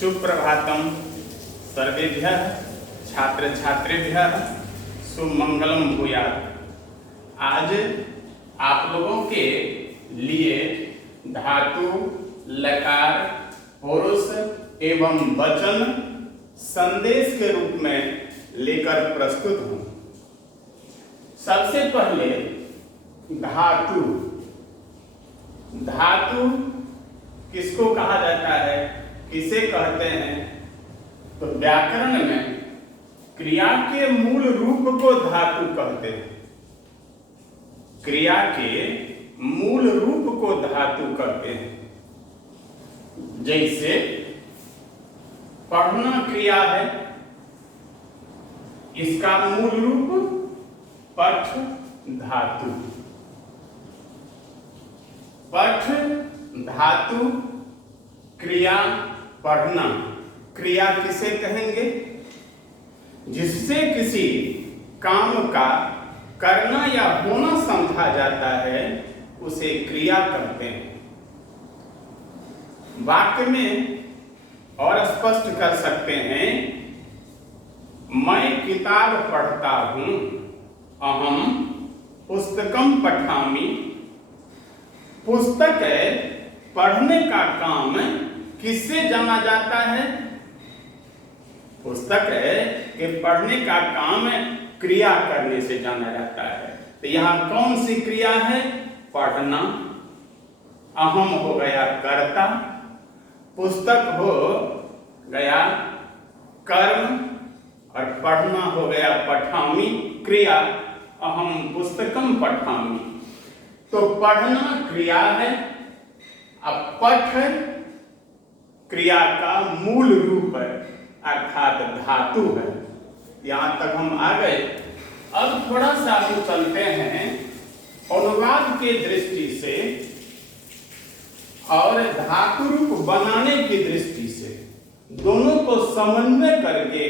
सुप्रभातम सर्वेभ्यः छात्र छात्रेभ्यः सुमंगलम भूयात्। आज आप लोगों के लिए धातु, लकार, पुरुष एवं वचन संदेश के रूप में लेकर प्रस्तुत हूँ। सबसे पहले धातु। धातु किसको कहा जाता है, किसे कहते हैं? तो व्याकरण में क्रिया के मूल रूप को धातु कहते हैं। क्रिया के मूल रूप को धातु कहते हैं। जैसे पढ़ना क्रिया है, इसका मूल रूप पठ धातु। पठ धातु क्रिया पढ़ना। क्रिया किसे कहेंगे? जिससे किसी काम का करना या होना समझा जाता है उसे क्रिया कहते हैं। वाक्य में और स्पष्ट कर सकते हैं, मैं किताब पढ़ता हूं, अहम पुस्तकम पठामि। पुस्तक पढ़ने का काम किससे जाना जाता है? पुस्तक के पढ़ने का काम क्रिया करने से जाना जाता है। तो यहाँ कौन सी क्रिया है? पढ़ना। अहम हो गया कर्ता, पुस्तक हो गया कर्म और पढ़ना हो गया पठामि क्रिया। अहम पुस्तकम पठामि। तो पढ़ना क्रिया है। अब पठ क्रिया का मूल रूप है, अर्थात धातु है। यहां तक हम आ गए। अब थोड़ा सा हम चलते हैं अनुवाद के दृष्टि से और धातु रूप बनाने की दृष्टि से। दोनों को समन्वय करके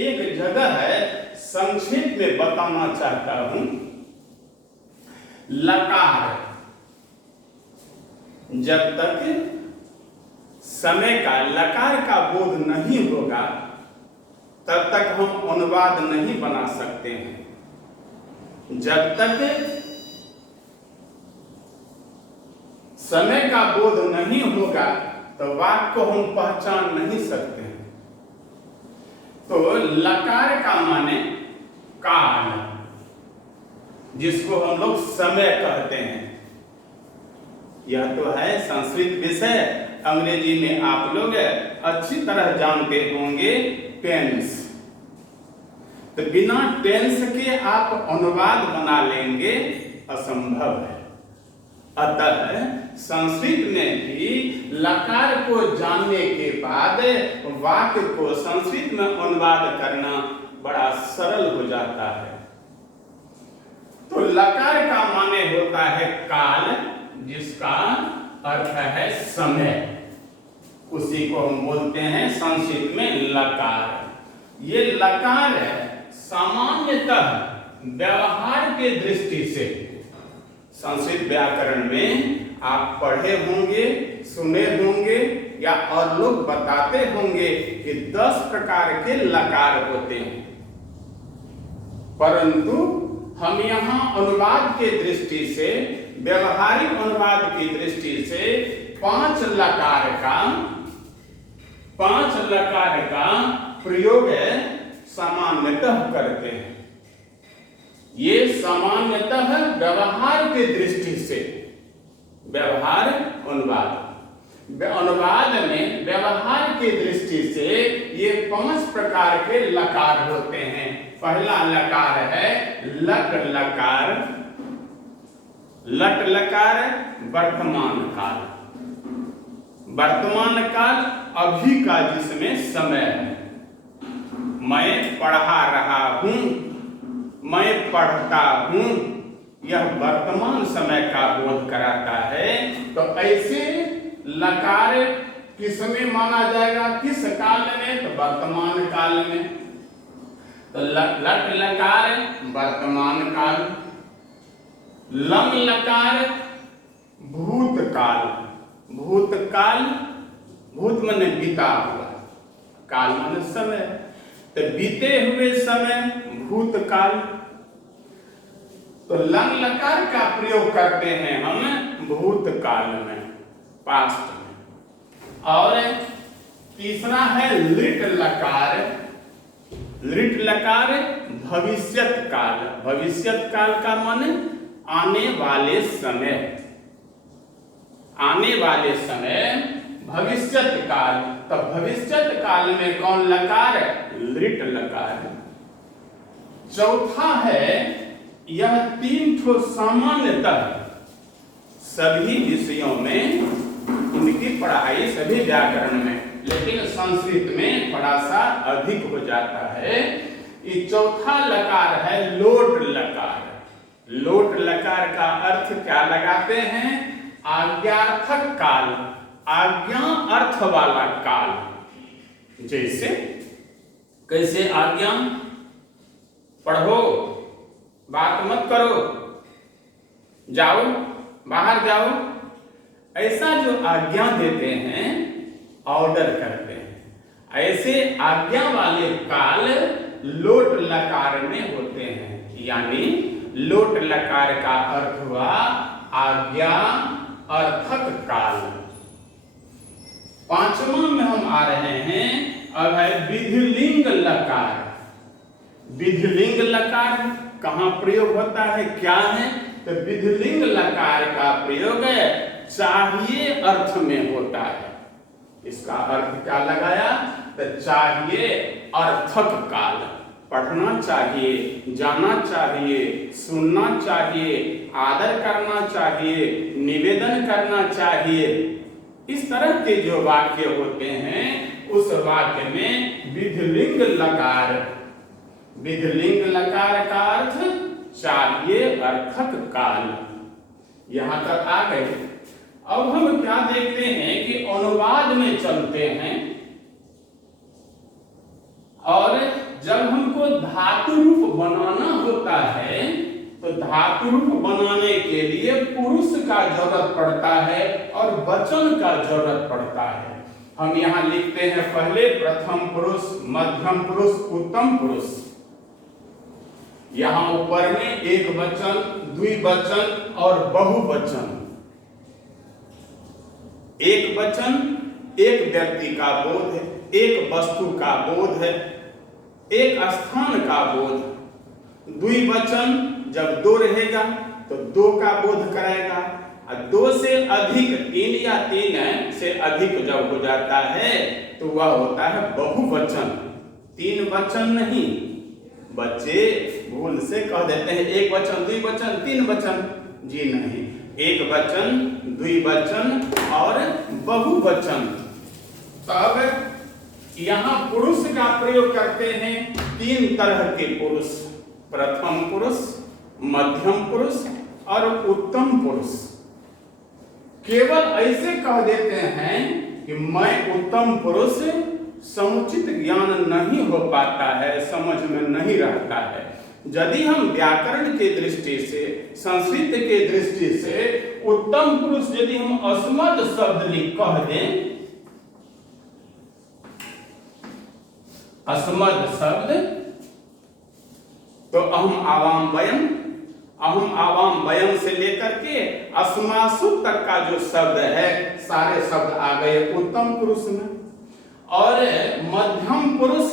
एक जगह है संक्षेप में बताना चाहता हूं। लकार, जब तक समय का लकार का बोध नहीं होगा तब तक हम अनुवाद नहीं बना सकते हैं। जब तक समय का बोध नहीं होगा तो वाक्य को हम पहचान नहीं सकते हैं। तो लकार का माने काल, जिसको हम लोग समय कहते हैं। यह तो है संस्कृत विषय, अंग्रेजी में आप लोग अच्छी तरह जानते होंगे टेंस। तो बिना टेंस के आप अनुवाद बना लेंगे, असंभव है। अतः संस्कृत में भी लकार को जानने के बाद वाक्य को संस्कृत में अनुवाद करना बड़ा सरल हो जाता है। तो लकार का माने होता है काल, जिसका अर्थ है समय। उसी को हम बोलते हैं संस्कृत में लकार। ये लकार सामान्यतः व्यवहार के दृष्टि से, संस्कृत व्याकरण में आप पढ़े होंगे, सुने होंगे या और लोग बताते होंगे कि 10 प्रकार के लकार होते हैं। परंतु हम यहाँ अनुवाद के दृष्टि से, व्यवहारिक अनुवाद की दृष्टि से 5 लकार का प्रयोग सामान्यतः करते हैं। ये सामान्यतः व्यवहार के दृष्टि से, व्यवहार अनुवाद में व्यवहार की दृष्टि से ये 5 प्रकार के लकार होते हैं। पहला लकार है लट लकार। लट लकार वर्तमान काल। वर्तमान काल अभी का जिसमें समय है। मैं पढ़ा रहा हूं, मैं पढ़ता हूं, यह वर्तमान समय का बोध कराता है। तो ऐसे लकार किसमें माना जाएगा, किस काल में? तो वर्तमान काल में। तो लट लकार वर्तमान काल। लम लकार भूतकाल। भूतकाल, भूत माने बीता हुआ, काल माने समय, तो बीते हुए समय भूतकाल। तो लंग लकार का प्रयोग करते हैं हम भूतकाल में, पास्ट में। और तीसरा है लिट लकार। लिट लकार भविष्यत काल। भविष्यत काल का माने आने वाले समय, आने वाले समय भविष्यत काल। तो भविष्यत काल में कौन लकार? लिट लकार। चौथा है, यह तीन ठो सामान्यतः सभी विषयों में इनकी पढ़ाई, सभी व्याकरण में, लेकिन संस्कृत में थोड़ा सा अधिक हो जाता है। ये चौथा लकार है लोट लकार। लोट लकार का अर्थ क्या लगाते हैं? आज्ञार्थक काल, आज्ञा अर्थ वाला काल। जैसे कैसे? आज्ञा, पढ़ो, बात मत करो, जाओ, बाहर जाओ, ऐसा जो आज्ञा देते हैं, ऑर्डर करते हैं, ऐसे आज्ञा वाले काल लोट लकार में होते हैं। यानी लोट लकार का अर्थ हुआ आज्ञा अर्थक काल। पांचवा में हम आ रहे हैं, अब है विधिलिंग लकार। विधिलिंग लकार कहाँ प्रयोग होता है, क्या है? तो विधिलिंग लकार का प्रयोग चाहिए अर्थ में होता है। इसका अर्थ क्या लगाया? तो चाहिए अर्थक काल। पढ़ना चाहिए, जाना चाहिए, सुनना चाहिए, आदर करना चाहिए, निवेदन करना चाहिए, इस तरह के जो वाक्य होते हैं, उस वाक्य में विधिलिंग लकार। विधिलिंग लकार का अर्थ चाहिए अर्थक काल। यहां तक आ गए। अब हम क्या देखते हैं कि अनुवाद में चलते हैं, और जब हमको धातु रूप बनाना होता है, तो धातु रूप बनाने के लिए पुरुष का जरूरत पड़ता है और वचन का जरूरत पड़ता है। हम यहाँ लिखते हैं पहले प्रथम पुरुष, मध्यम पुरुष, उत्तम पुरुष। यहाँ ऊपर में एक वचन, द्विवचन और बहुवचन। एक वचन एक व्यक्ति का बोध है, एक वस्तु का बोध है, एक स्थान का बोध। द्विवचन जब दो रहेगा तो दो का बोध कराएगा, और दो से अधिक, तीन या तीन से अधिक जब हो जाता है तो वह होता है बहुवचन। तीन वचन नहीं, बच्चे भूल से कह देते हैं एक वचन, द्विवचन, तीन वचन। जी नहीं, एक वचन, द्विवचन और बहुवचन। तब यहाँ पुरुष का प्रयोग करते हैं तीन तरह के पुरुष, प्रथम पुरुष, मध्यम पुरुष और उत्तम पुरुष। केवल ऐसे कह देते हैं कि मैं उत्तम पुरुष, समुचित ज्ञान नहीं हो पाता है, समझ में नहीं रहता है। यदि हम व्याकरण के दृष्टि से, संस्कृत के दृष्टि से उत्तम पुरुष यदि हम अस्मद शब्द लिख कह दें, अस्मद शब्द, तो अहम आवाम वयम, अहम आवाम वयम से लेकर के अस्मासु तक का जो शब्द है, सारे शब्द आ गए उत्तम पुरुष में। और मध्यम पुरुष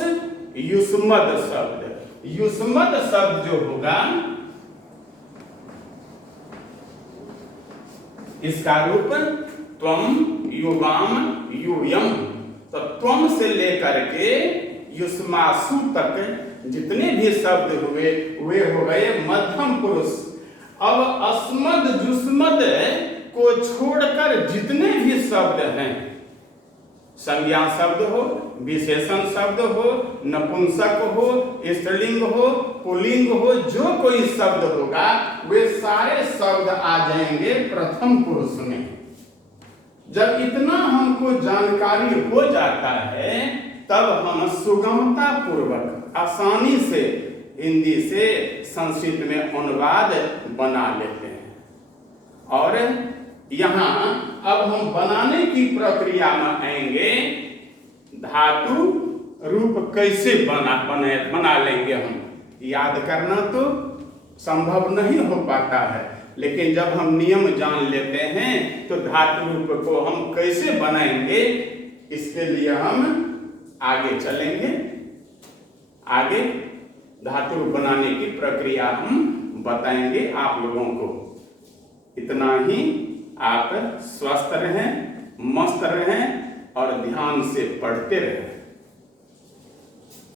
युष्मद शब्द। युष्मद शब्द जो होगा, इसका रूप त्वम, युवाम, यूयम। तो त्वम से लेकर के युष्मासु तक जितने भी शब्द हुए वे हो गए मध्यम पुरुष। अब अस्मद जुस्मद को छोड़कर जितने भी शब्द हैं, संज्ञा शब्द हो, विशेषण शब्द हो, नपुंसक हो, स्त्रीलिंग हो, पुल्लिंग हो, जो कोई शब्द होगा वे सारे शब्द आ जाएंगे प्रथम पुरुष में। जब इतना हमको जानकारी हो जाता है, तब हम सुगमता पूर्वक आसानी से हिंदी से संस्कृत में अनुवाद बना लेते हैं। और यहाँ अब हम बनाने की प्रक्रिया में आएंगे। धातु रूप कैसे बना लेंगे हम। याद करना तो संभव नहीं हो पाता है, लेकिन जब हम नियम जान लेते हैं तो धातु रूप को हम कैसे बनाएंगे, इसके लिए हम आगे चलेंगे। आगे धातु रूप बनाने की प्रक्रिया हम बताएंगे आप लोगों को। इतना ही, आप स्वस्थ रहें, मस्त रहें और ध्यान से पढ़ते रहें।